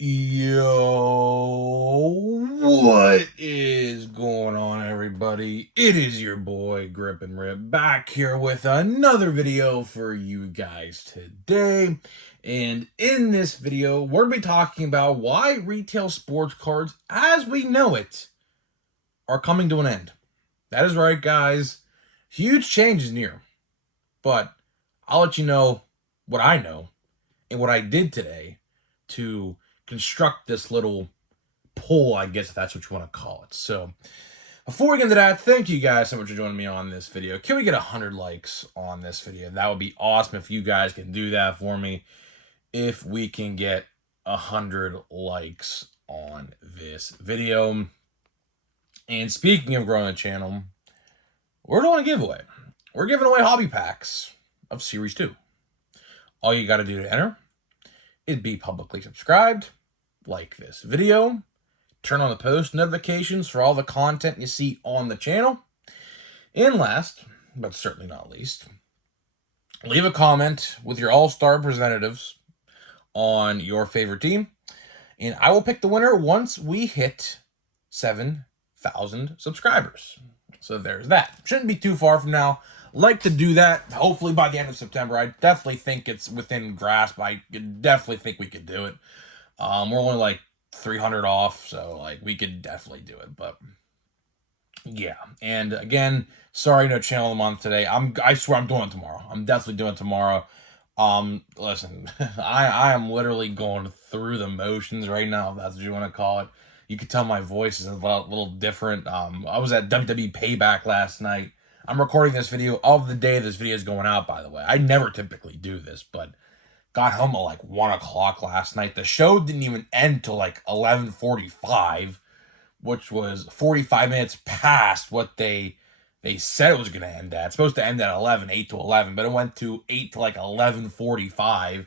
Yo, what is going on, everybody? It is your boy Grip and Rip back here with another video for you guys today. And in this video, we're going to be talking about why retail sports cards as we know it are coming to an end. That is right, guys. Huge changes near. But I'll let you know what I know and what I did today to construct this little poll, I guess if that's what you want to call it. So before we get into that, thank you guys so much for joining me on this video. Can we get 100 likes on this video? That would be awesome if you guys can do that for me. If we can get 100 likes on this video. And speaking of growing the channel, we're doing a giveaway. We're giving away hobby packs of Series 2. All you got to do to enter is be publicly subscribed, like this video, turn on the post notifications for all the content you see on the channel, and last, but certainly not least, leave a comment with your all-star representatives on your favorite team, and I will pick the winner once we hit 7,000 subscribers. So there's that. Shouldn't be too far from now. Like to do that hopefully by the end of September. I definitely think it's within grasp. I definitely think we could do it. We're only like 300 off, so like we could definitely do it. But yeah, and again, sorry, no channel of the month today. I swear I'm doing it tomorrow. I'm definitely doing it tomorrow. Listen, I am literally going through the motions right now, if that's what you want to call it. You could tell my voice is a little different. I was at WWE Payback last night. I'm recording this video of the day this video is going out, by the way. I never typically do this, but got home at like 1 o'clock last night. The show didn't even end till like 11:45, which was 45 minutes past what they said it was going to end at. It's supposed to end at 8 to 11, but it went to 8 to like 11:45.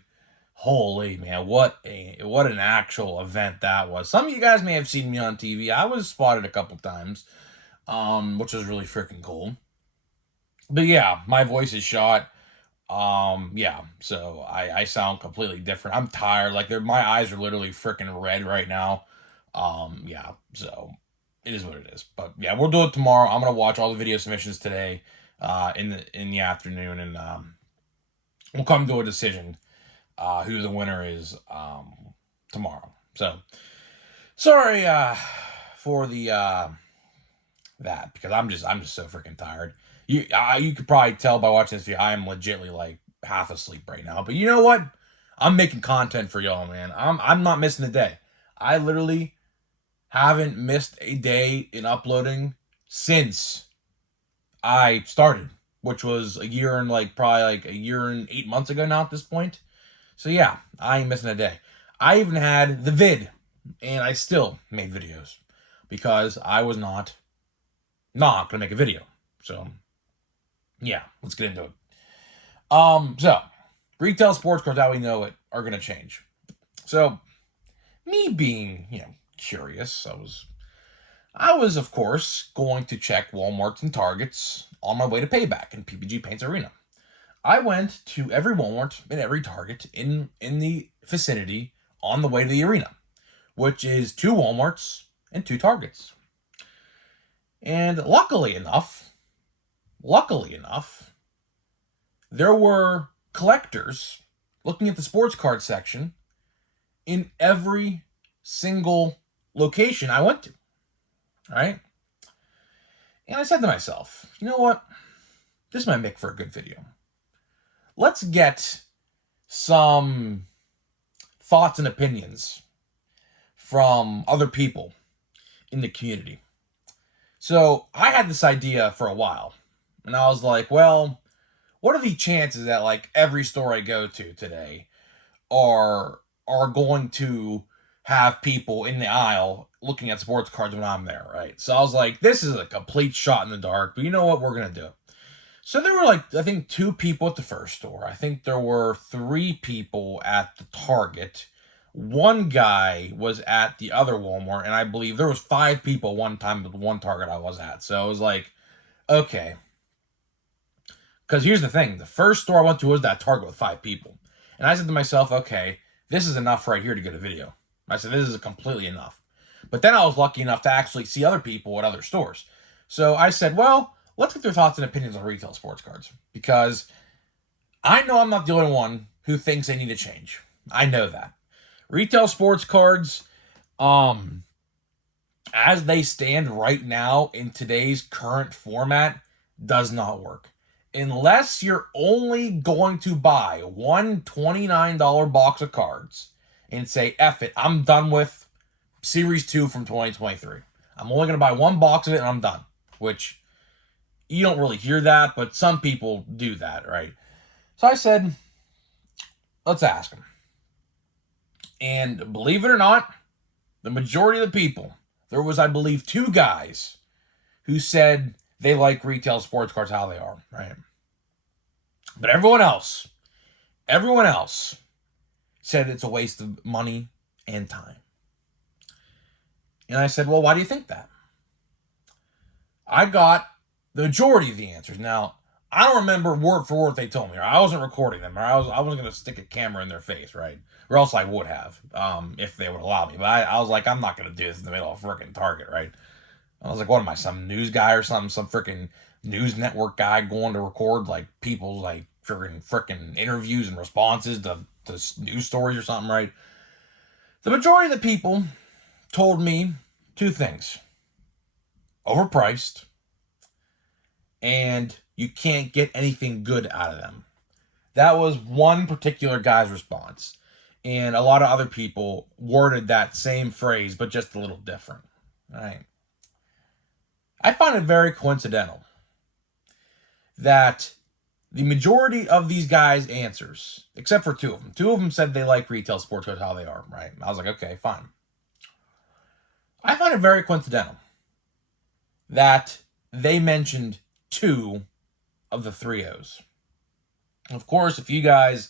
Holy man, what an actual event that was. Some of you guys may have seen me on TV. I was spotted a couple times, which was really freaking cool. But yeah, my voice is shot. Yeah, so I sound completely different. I'm tired. Like my eyes are literally freaking red right now. Yeah, so it is what it is. But yeah, we'll do it tomorrow. I'm gonna watch all the video submissions today, in the afternoon, and we'll come to a decision, who the winner is, tomorrow. So sorry, for the that, because I'm just so freaking tired. You could probably tell by watching this video, I am legitimately like half asleep right now. But you know what? I'm making content for y'all, man. I'm not missing a day. I literally haven't missed a day in uploading since I started, which was probably like a year and 8 months ago now at this point. So yeah, I ain't missing a day. I even had the vid, and I still made videos because I was not gonna make a video. So yeah, let's get into it. So retail sports cards, how we know it, are gonna change. So me being, curious, I was of course going to check Walmarts and Targets on my way to Payback in PPG Paints Arena. I went to every Walmart and every Target in the vicinity on the way to the arena, which is 2 Walmarts and 2 Targets. And luckily enough, there were collectors looking at the sports card section in every single location I went to, right? And I said to myself, you know what? This might make for a good video. Let's get some thoughts and opinions from other people in the community. So I had this idea for a while, and I was like, well, what are the chances that like every store I go to today are going to have people in the aisle looking at sports cards when I'm there, right? So I was like, this is a complete shot in the dark, but you know what? We're going to do it. So there were like, I think 2 people at the first store. I think there were 3 people at the Target. 1 guy was at the other Walmart, and I believe there was 5 people one time at the one Target I was at. So I was like, okay. Because here's the thing. The first store I went to was that Target with 5 people. And I said to myself, okay, this is enough right here to get a video. I said, this is completely enough. But then I was lucky enough to actually see other people at other stores. So I said, well, let's get their thoughts and opinions on retail sports cards. Because I know I'm not the only one who thinks they need to change. I know that. Retail sports cards, as they stand right now in today's current format, does not work. Unless you're only going to buy one $29 box of cards and say, F it, I'm done with Series 2 from 2023. I'm only going to buy one box of it and I'm done. Which, you don't really hear that, but some people do that, right? So I said, let's ask them. And believe it or not, the majority of the people, there was, I believe, 2 guys who said they like retail sports cards how they are, right? But everyone else said it's a waste of money and time. And I said, well, why do you think that? I got the majority of the answers. Now, I don't remember word for word what they told me. Or I wasn't recording them, or I wasn't going to stick a camera in their face, right? Or else I would have, if they would allow me. But I was like, I'm not going to do this in the middle of a freaking Target, right? I was like, what am I, some news guy or something? Some freaking news network guy going to record, like, people's, like, freaking interviews and responses to news stories or something, right? The majority of the people told me 2 things. Overpriced, and you can't get anything good out of them. That was one particular guy's response. And a lot of other people worded that same phrase, but just a little different. Right? I find it very coincidental that the majority of these guys' answers, except for 2 of them, 2 of them said they like retail sports cards how they are, right? I was like, okay, fine. I find it very coincidental that they mentioned 2 of the 3Os. Of course, if you guys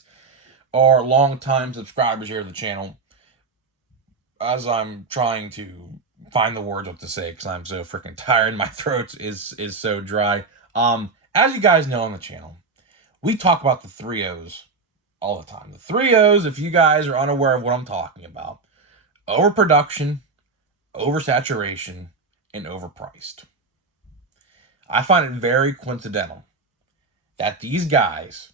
are longtime subscribers here to the channel, as I'm trying to find the words what to say because I'm so freaking tired, my throat is so dry. As you guys know on the channel, we talk about the 3Os all the time. The 3Os, if you guys are unaware of what I'm talking about, overproduction, oversaturation, and overpriced. I find it very coincidental that these guys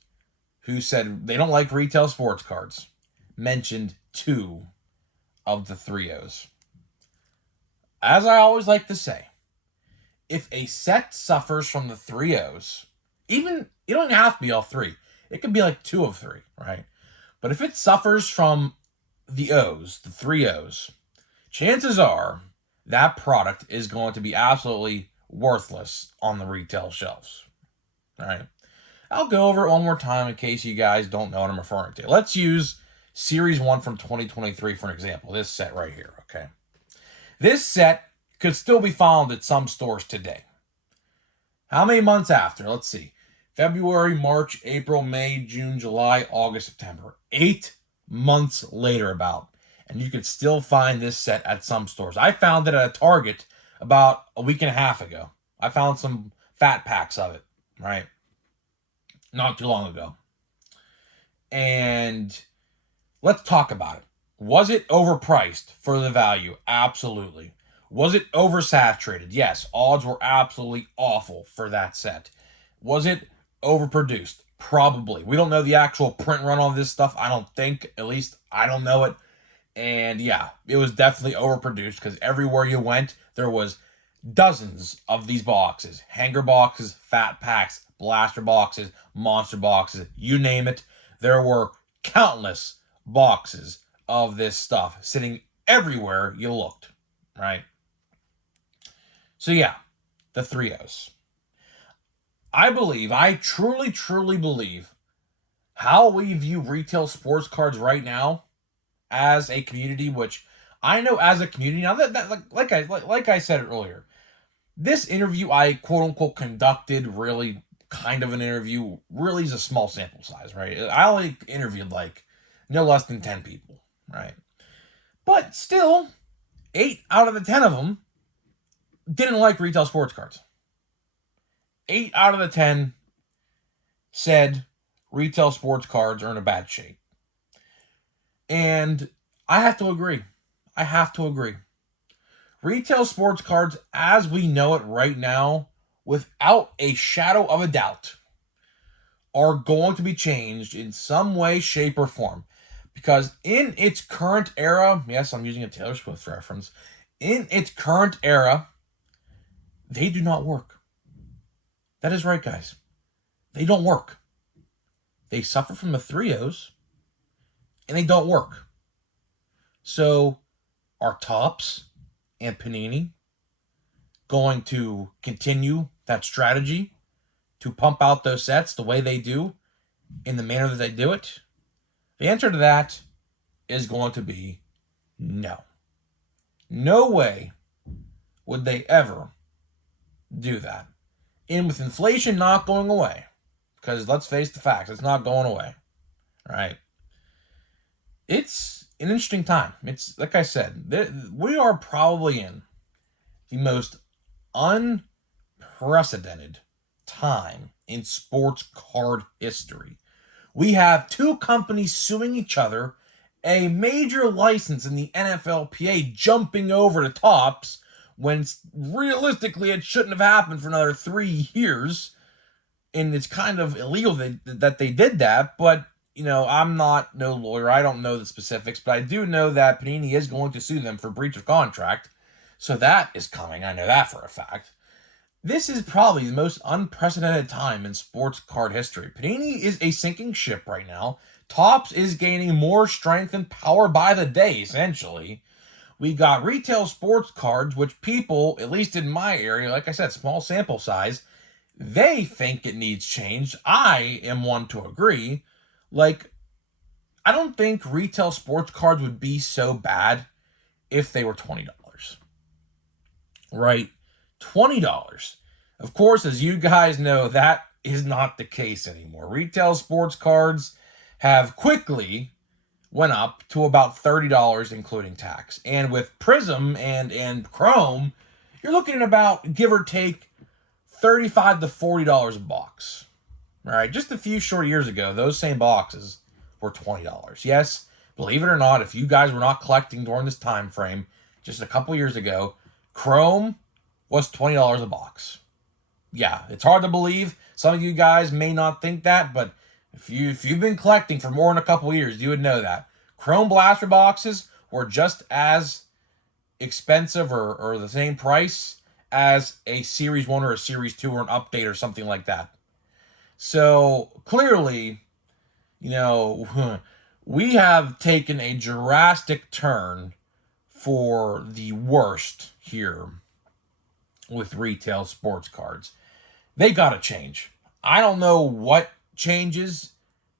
who said they don't like retail sports cards mentioned 2 of the 3Os. As I always like to say, if a set suffers from the 3Os, even, it don't have to be all 3. It could be like 2 of 3, right? But if it suffers from the O's, the 3Os, chances are that product is going to be absolutely worthless on the retail shelves. All right. I'll go over it one more time in case you guys don't know what I'm referring to. Let's use Series 1 from 2023 for an example. This set right here, okay? This set could still be found at some stores today. How many months after? Let's see. February, March, April, May, June, July, August, September. 8 months later about. And you could still find this set at some stores. I found it at a Target about a week and a half ago. I found some fat packs of it, right? Not too long ago. And let's talk about it. Was it overpriced for the value? Absolutely. Was it oversaturated? Yes, odds were absolutely awful for that set. Was it overproduced? Probably. We don't know the actual print run on this stuff, I don't think. At least I don't know it. And yeah, it was definitely overproduced because everywhere you went, there was dozens of these boxes. Hanger boxes, fat packs, blaster boxes, monster boxes, you name it. There were countless boxes of this stuff sitting everywhere you looked, right? So yeah, the 3Os. I truly, truly believe how we view retail sports cards right now as a community, which I know as a community, now like I said earlier, this interview I quote unquote conducted, really kind of an interview, really is a small sample size, right? I only interviewed like no less than 10 people, right? But still, 8 out of the 10 of them didn't like retail sports cards. 8 out of the 10 said retail sports cards are in a bad shape. And I have to agree. I have to agree. Retail sports cards, as we know it right now, without a shadow of a doubt, are going to be changed in some way, shape, or form. Because in its current era, yes, I'm using a Taylor Swift reference, in its current era, they do not work. That is right, guys. They don't work. They suffer from the 3-O's, and they don't work. So, are Topps and Panini going to continue that strategy to pump out those sets the way they do, in the manner that they do it? The answer to that is going to be no. No way would they ever do that. And with inflation not going away, because let's face the facts, it's not going away, right? It's an interesting time. It's, like I said, we are probably in the most unprecedented time in sports card history. We have two companies suing each other, a major license in the NFLPA jumping over to Topps when realistically it shouldn't have happened for another 3 years. And it's kind of illegal that they did that, but, you know, I'm not no lawyer. I don't know the specifics, but I do know that Panini is going to sue them for breach of contract. So that is coming. I know that for a fact. This is probably the most unprecedented time in sports card history. Panini is a sinking ship right now. Topps is gaining more strength and power by the day, essentially. We got retail sports cards, which people, at least in my area, like I said, small sample size, they think it needs change. I am one to agree. Like, I don't think retail sports cards would be so bad if they were $20. Right? $20. Of course, as you guys know, that is not the case anymore. Retail sports cards have quickly went up to about $30, including tax. And with Prism and Chrome, you're looking at about, give or take, $35 to $40 a box. All right, just a few short years ago, those same boxes were $20. Yes, believe it or not, if you guys were not collecting during this time frame, just a couple years ago, Chrome was $20 a box. Yeah, it's hard to believe. Some of you guys may not think that, but if you've been collecting for more than a couple years, you would know that. Chrome Blaster boxes were just as expensive or the same price as a Series 1 or a Series 2 or an update or something like that. So, clearly, you know, we have taken a drastic turn for the worst here with retail sports cards. They gotta change. I don't know what changes.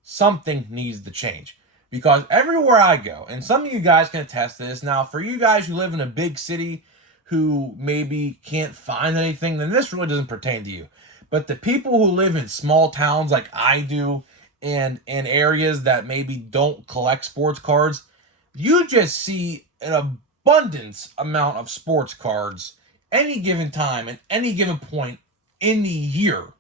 Something needs to change. Because everywhere I go, and some of you guys can attest to this, now for you guys who live in a big city who maybe can't find anything, then this really doesn't pertain to you. But the people who live in small towns like I do, and in areas that maybe don't collect sports cards, you just see an abundance amount of sports cards any given time at any given point in the year.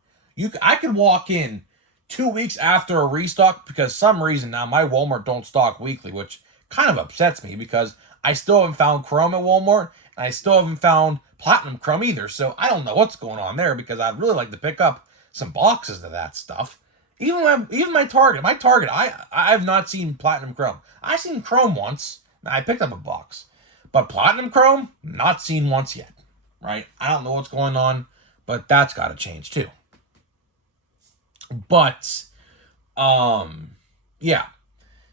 I could walk in 2 weeks after a restock because some reason now my Walmart don't stock weekly, which kind of upsets me because I still haven't found Chrome at Walmart and I still haven't found Platinum Chrome either. So I don't know what's going on there because I'd really like to pick up some boxes of that stuff. Even my Target, I have not seen Platinum Chrome. I've seen Chrome once. And I picked up a box, but Platinum Chrome not seen once yet. Right? I don't know what's going on, but that's got to change too. But, yeah.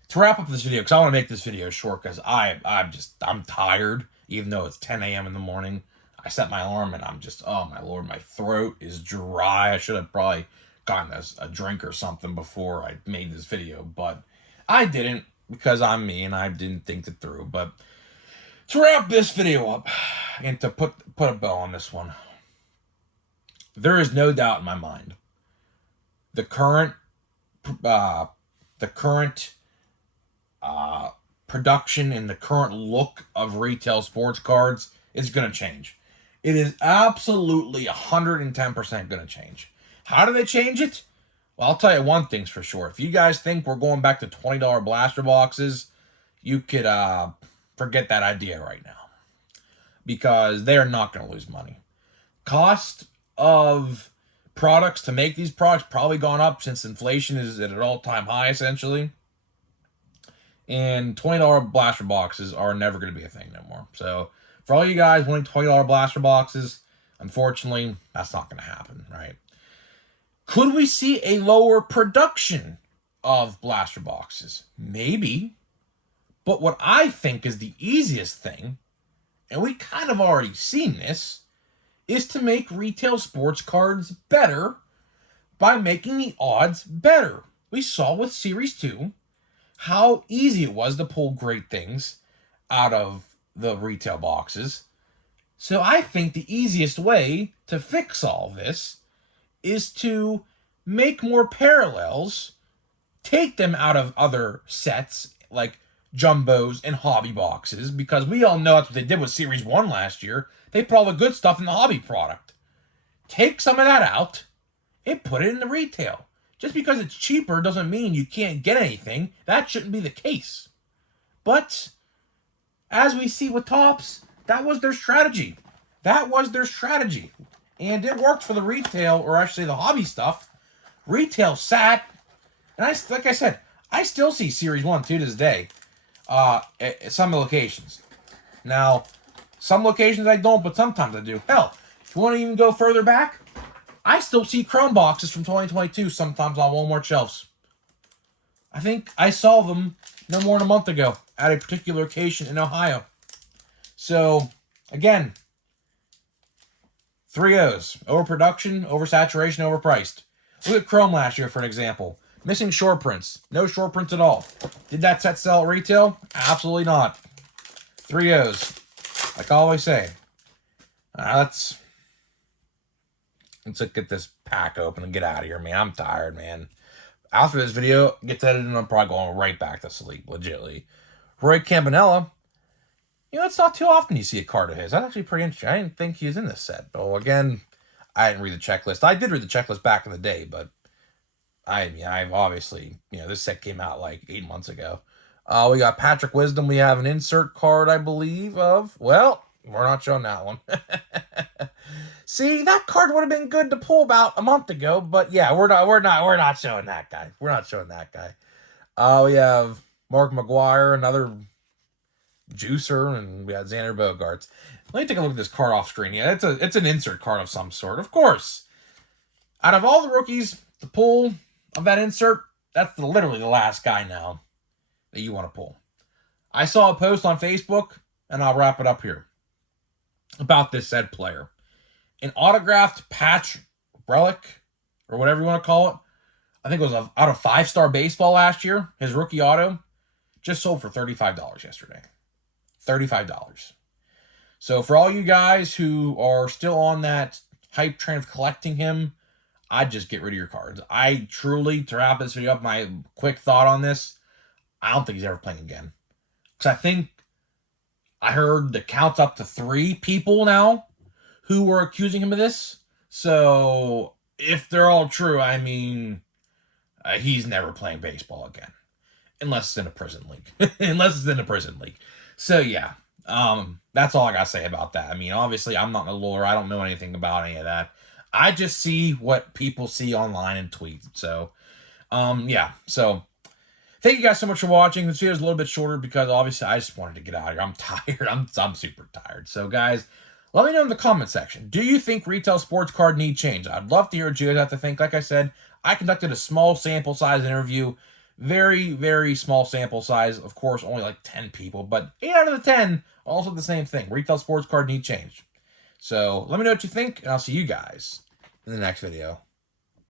To wrap up this video, because I want to make this video short, because I'm tired, even though it's 10 a.m. in the morning. I set my alarm, and I'm just, oh my lord, my throat is dry. I should have probably gotten a drink or something before I made this video, but I didn't, because I'm me, and I didn't think it through. But to wrap this video up, and to put a bow on this one, there is no doubt in my mind the current production and the current look of retail sports cards is going to change. It is absolutely 110% going to change. How do they change it? Well, I'll tell you one thing's for sure. If you guys think we're going back to $20 blaster boxes, you could forget that idea right now. Because they're not going to lose money. Cost of products to make these products probably gone up since inflation is at an all-time high, essentially. And $20 blaster boxes are never going to be a thing no more. So, for all you guys wanting $20 blaster boxes, unfortunately, that's not going to happen, right? Could we see a lower production of blaster boxes? Maybe. But what I think is the easiest thing, and we kind of already seen this, is to make retail sports cards better by making the odds better. We saw with Series 2 how easy it was to pull great things out of the retail boxes. So I think the easiest way to fix all this is to make more parallels, take them out of other sets like jumbos and hobby boxes, because we all know that's what they did with Series 1 last year. They put all the good stuff in the hobby product. Take some of that out and put it in the retail. Just because it's cheaper doesn't mean you can't get anything. That shouldn't be the case. But as we see with Topps, that was their strategy. That was their strategy. And it worked for the retail, or actually the hobby stuff. Retail sat, and like I said, I still see Series 1 to this day at some locations. Now, some locations I don't, but sometimes I do. Hell, if you want to even go further back, I still see Chrome boxes from 2022 sometimes on Walmart shelves. I think I saw them no more than a month ago at a particular location in Ohio. So, again, 3 O's. Overproduction, oversaturation, overpriced. Look at Chrome last year for an example. Missing short prints. No short prints at all. Did that set sell at retail? Absolutely not. 3 O's. Like I always say. Let's get this pack open and get out of here, man. I'm tired, man. After this video gets edited, I'm probably going right back to sleep, legitly. Roy Campanella. You know, it's not too often you see a card of his. That's actually pretty interesting. I didn't think he was in this set. But again, I didn't read the checklist. I did read the checklist back in the day, but I've obviously, this set came out like 8 months ago. We got Patrick Wisdom. We have an insert card, I believe, of, well, we're not showing that one. See, that card would have been good to pull about a month ago, but yeah, we're not showing that guy. We're not showing that guy. We have Mark McGuire, another juicer, and we got Xander Bogaerts. Let me take a look at this card off screen. Yeah, it's an insert card of some sort, of course. Out of all the rookies to pull of that insert, that's literally the last guy now that you want to pull. I saw a post on Facebook, and I'll wrap it up here, about this said player. An autographed patch relic, or whatever you want to call it. I think it was out of 5-star baseball last year. His rookie auto just sold for $35 yesterday. $35. So for all you guys who are still on that hype train of collecting him, I'd just get rid of your cards. I truly, to wrap this video up, my quick thought on this, I don't think he's ever playing again. Because I think I heard the count's up to 3 people now who were accusing him of this. So if they're all true, I mean, he's never playing baseball again. Unless it's in a prison league. Unless it's in a prison league. So yeah, that's all I gotta say about that. I mean, obviously, I'm not a lawyer. I don't know anything about any of that. I just see what people see online and tweet. So, yeah. So, thank you guys so much for watching. This video is a little bit shorter because obviously I just wanted to get out of here. I'm tired. I'm super tired. So, guys, let me know in the comment section. Do you think retail sports card need change? I'd love to hear what you guys have to think. Like I said, I conducted a small sample size interview. Very, very small sample size. Of course, only like 10 people. But 8 out of the 10, also the same thing. Retail sports card need change. So, let me know what you think, and I'll see you guys in the next video.